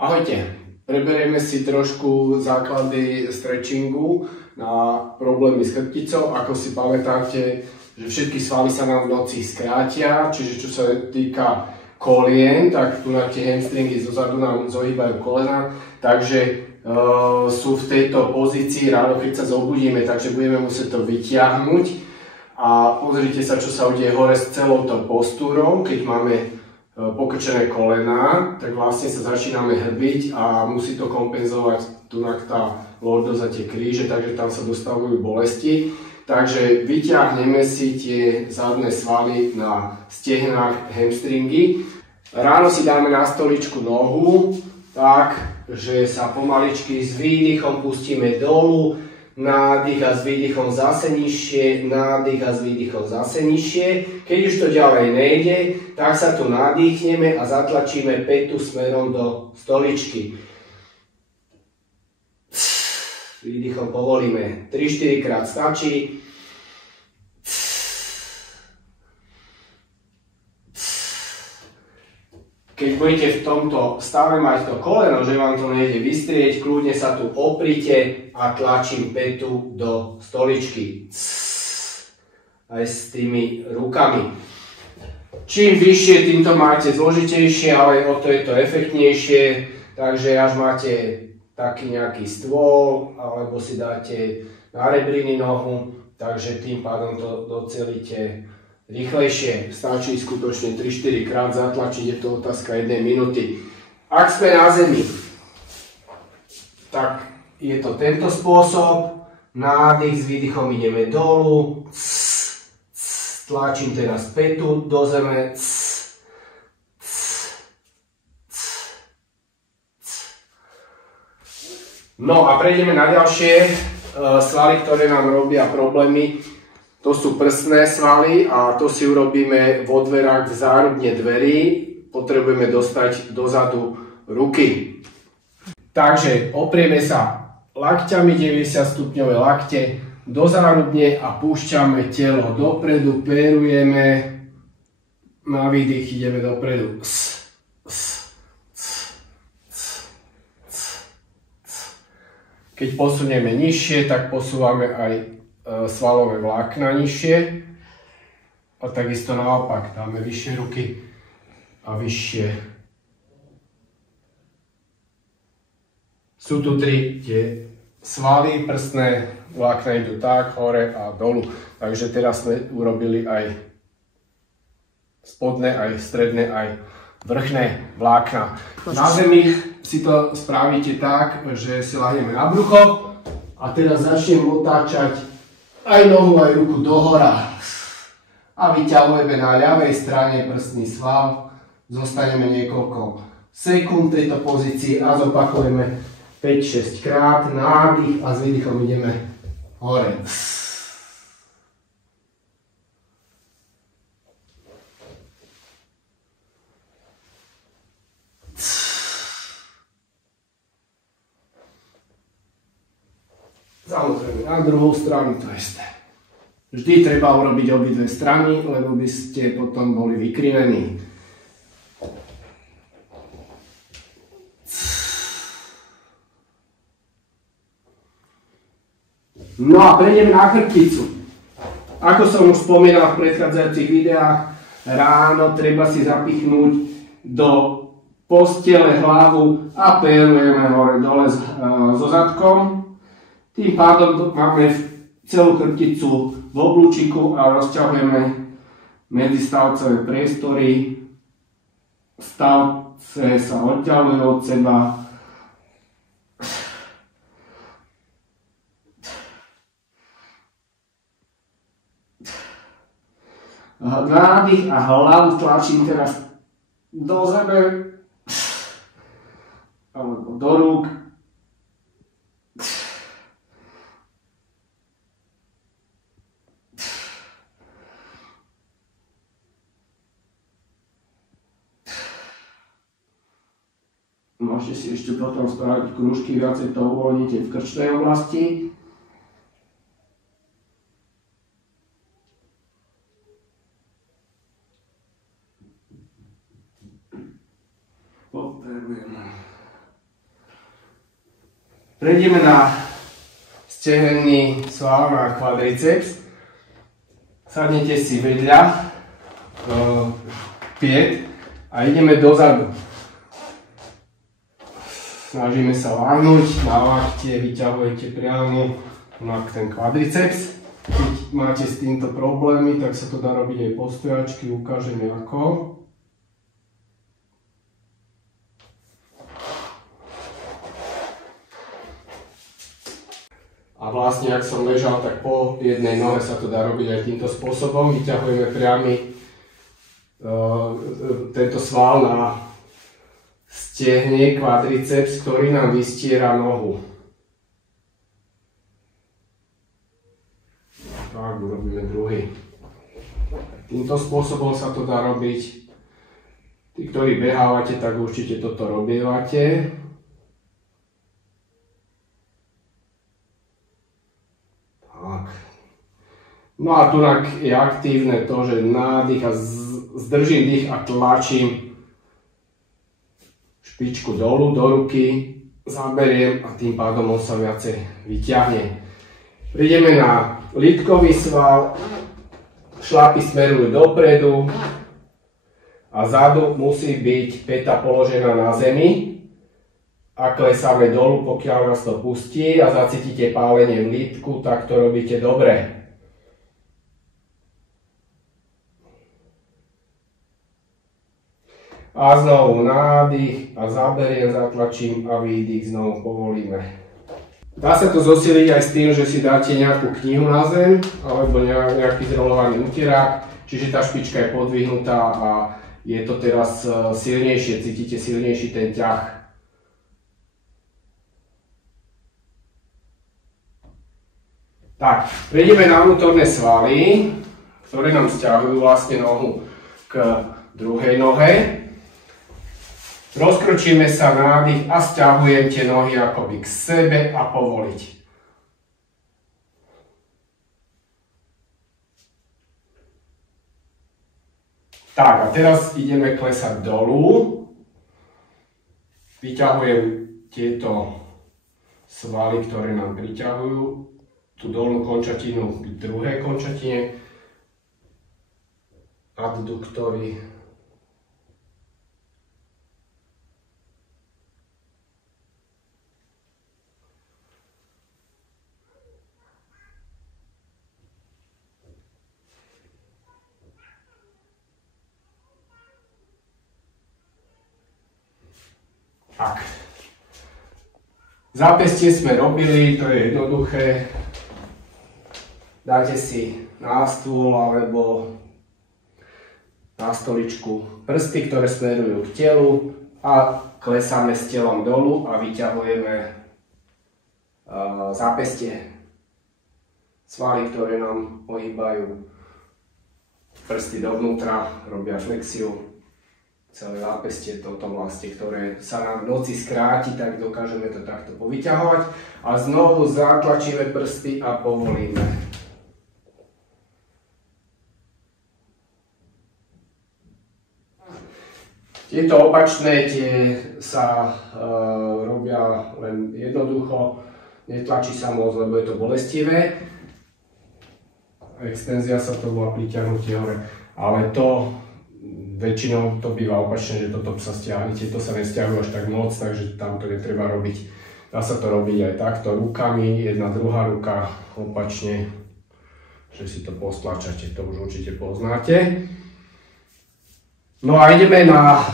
Ahojte, preberieme si trošku základy stretchingu na problémy s chrbticou. Ako si pamätáte, že všetky svaly sa nám v noci skrátia, čiže čo sa týka kolien, tak tu na tie hamstringy zozadu nám zohýbajú kolena, takže sú v tejto pozícii ráno, keď sa zobudíme, takže budeme musieť to vytiahnuť. A pozrite sa, čo sa udeje hore s celou tou postúrou, keď máme pokrčené kolená, tak vlastne sa začíname hrbiť a musí to kompenzovať tunak tá lordoza, tie kríže, takže tam sa dostavujú bolesti. Takže vyťahneme si tie zadné svaly na stehnách hamstringy. Ráno si dáme na stoličku nohu, tak, že sa pomaličky s výdychom pustíme dolu, nádych a s výdychom zase nižšie, nádych a s výdychom zase nižšie. Keď už to ďalej nejde, tak sa tu nadýchneme a zatlačíme pätu smerom do stoličky. Výdychom povolíme. 3-4 krát stačí. Keď budete v tomto stave mať to koleno, že vám to nejde vystrieť, kľudne sa tu oprite a tlačím pätu do stoličky. Aj s tými rukami. Čím vyššie, tým to máte zložitejšie, ale o to je to efektnejšie. Takže až máte taký nejaký stôl, alebo si dáte na rebriny nohu, takže tým pádom to docelíte rýchlejšie. Stačí skutočne 3-4 krát zatlačiť, je to otázka 1 minúty. Ak sme na zemi, tak je to tento spôsob. Nádych, s výdychom ideme dolu. Tlačím teraz pätu do zeme. No a prejdeme na ďalšie svaly, ktoré nám robia problémy. To sú prsné svaly a to si urobíme vo dverách v zárubne dverí. Potrebujeme dostať dozadu ruky. Takže oprieme sa lakťami, 90 stupňové lakte do zárubne a púšťame telo dopredu, perujeme. Na výdych ideme dopredu. Keď posunieme nižšie, tak posúvame aj svalové vlákna nižšie a takisto naopak dáme vyššie ruky a vyššie. Sú tu tri tie svaly, prstné vlákna idú tak, hore a dolu. Takže teraz sme urobili aj spodné, aj stredné, aj vrchné vlákna. Na zemi si to spravíte tak, že si lahneme na brucho a teraz začnem otáčať aj nohu, aj ruku dohora. A vyťahujeme na ľavej strane prstný sval. Zostaneme niekoľko sekúnd v tejto pozícii a zopakujeme 5-6 krát. Nádych a s výdychom ideme hore. Samozrejme, na druhú stranu to isté. Vždy treba urobiť obidve strany, lebo by ste potom boli vykrivení. No a prejdeme na chrbticu. Ako som už spomínal v predchádzajúcich videách, ráno treba si zapichnúť do postele hlavu a perujeme hore dole so zadkom. Tým pádom máme celú chrbticu v oblúčiku a rozťahujeme medzistavcové priestory. Stavce sa oddialujú od seba. Nádych a hlavu tlačím teraz do zeme alebo do rúk. Môžete si ešte potom spraviť krúžky, viacej to uvoľníte v krčnej oblasti. Poperujeme Prejdeme na stehenný sval, na kvadriceps. Sadnete si vedľa piet a ideme dozadu. Snažíme sa láhnuť, na lakte vyťahujete priamo na ten kvadriceps. Keď máte s týmto problémy, tak sa to dá robiť aj po stojačky, ukážeme ako. A vlastne, ak som ležal, tak po jednej nohe sa to dá robiť aj týmto spôsobom. Vyťahujeme priamy tento sval na stehne, kvadriceps, ktorý nám vystiera nohu. Tak, urobíme druhý. Týmto spôsobom sa to dá robiť. Tí, ktorí behávate, tak určite toto robievate. Tak. No a tu je aktívne to, že nádych a zdržím dých a tlačím špičku dolu do ruky, zaberiem a tým pádom on sa viacej vyťahne. Prídeme na lítkový sval, šlapy smerujú dopredu a zadu musí byť päta položená na zemi a klesáme dolu, pokiaľ nás to pustí a zacítite pálenie v lítku, tak to robíte dobre. A znovu nádych a zaberiem, zatlačím a výdych, znovu povolíme. Dá sa to zosiliť aj s tým, že si dáte nejakú knihu na zem alebo nejaký zrolovaný utierák, čiže tá špička je podvihnutá a je to teraz silnejšie, cítite silnejší ten ťah. Tak, prejdeme na vnútorné svaly, ktoré nám sťahujú vlastne nohu k druhej nohe. Rozkročíme sa, nádych a sťahujem tie nohy akoby k sebe a povoliť. Tak a teraz ideme klesať dolu. Vyťahujem tieto svaly, ktoré nám priťahujú tú dolnú končatinu k druhej končatine. Adduktory. Tak. Zápestie sme robili, to je jednoduché. Dáte si na stôl alebo na stoličku prsty, ktoré smerujú k telu a klesáme s telom dolu a vyťahujeme zápestie. Svaly, ktoré nám ohýbajú prsty dovnútra, robia flexiu. Celé zápestie toto vlastne, ktoré sa nám v noci skráti, tak dokážeme to takto povyťahovať a znovu zatlačíme prsty a povolíme. Tieto opačné sa robia len jednoducho, netlačí sa moc, lebo je to bolestivé. Extenzia sa to volá priťahnutie hore, ale to väčšinou to býva opačne, že toto sa stiahne, tieto sa nesťahujú až tak moc, takže tam to netreba robiť. Dá sa to robiť aj takto rukami, jedna druhá ruka opačne, že si to postlačate, to už určite poznáte. No a ideme na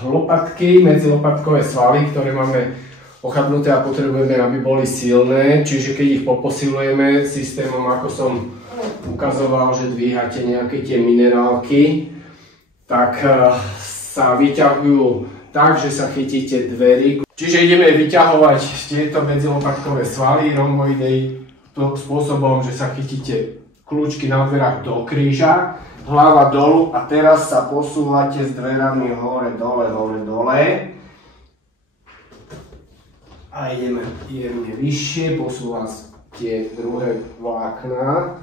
lopatky, medzilopatkové svaly, ktoré máme ochabnuté a potrebujeme, aby boli silné, čiže keď ich poposilujeme systémom, ako som ukazoval, že dvíhate nejaké tie minerálky, tak sa vyťahujú tak, že sa chytíte dverí. Čiže ideme vyťahovať tieto medzilopatkové svaly romboidei spôsobom, že sa chytíte kľúčky na dverách do kríža, hlava dolu a teraz sa posúvate s dverami hore, dole. A ideme jemne vyššie, posúvam tie druhé vlákna.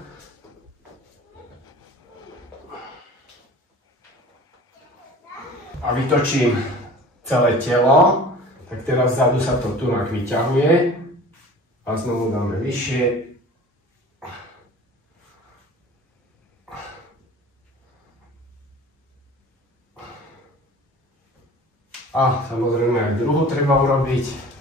A vytočím celé telo, Tak teraz vzadu sa to tunak vyťahuje a znovu dáme vyššie. A samozrejme aj druhú treba urobiť.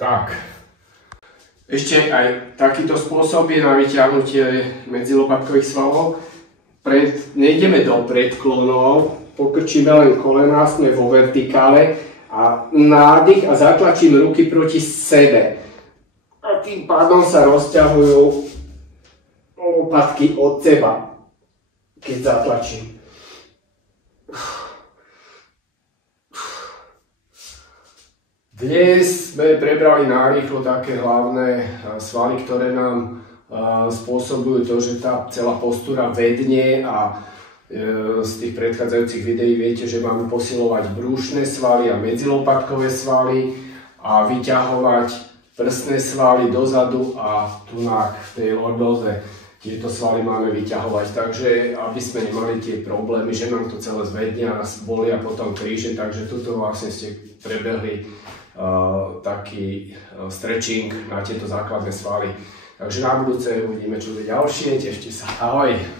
Tak, ešte aj takýto spôsob je na vyťahnutie medzilopatkových svalov. Nejdeme do predklonov, pokrčíme len kolená, sme vo vertikále a nádych a zatlačím ruky proti sebe. A tým pádom sa rozťahujú lopatky od seba, keď zatlačím. Dnes sme prebrali narýchlo také hlavné svaly, ktoré nám spôsobujú to, že tá celá postúra vedne a z tých predchádzajúcich videí viete, že máme posilovať brúšne svaly a medzilopatkové svaly a vyťahovať prsné svaly dozadu a tunák v tej lordoze. Tieto svaly máme vyťahovať, takže aby sme nemali tie problémy, že nám to celé zvedne a bolia potom kríže, takže tuto vlastne ste prebehli taký stretching na tieto základné svaly. Takže na budúce uvidíme čo ďalšie, tešte sa, ahoj!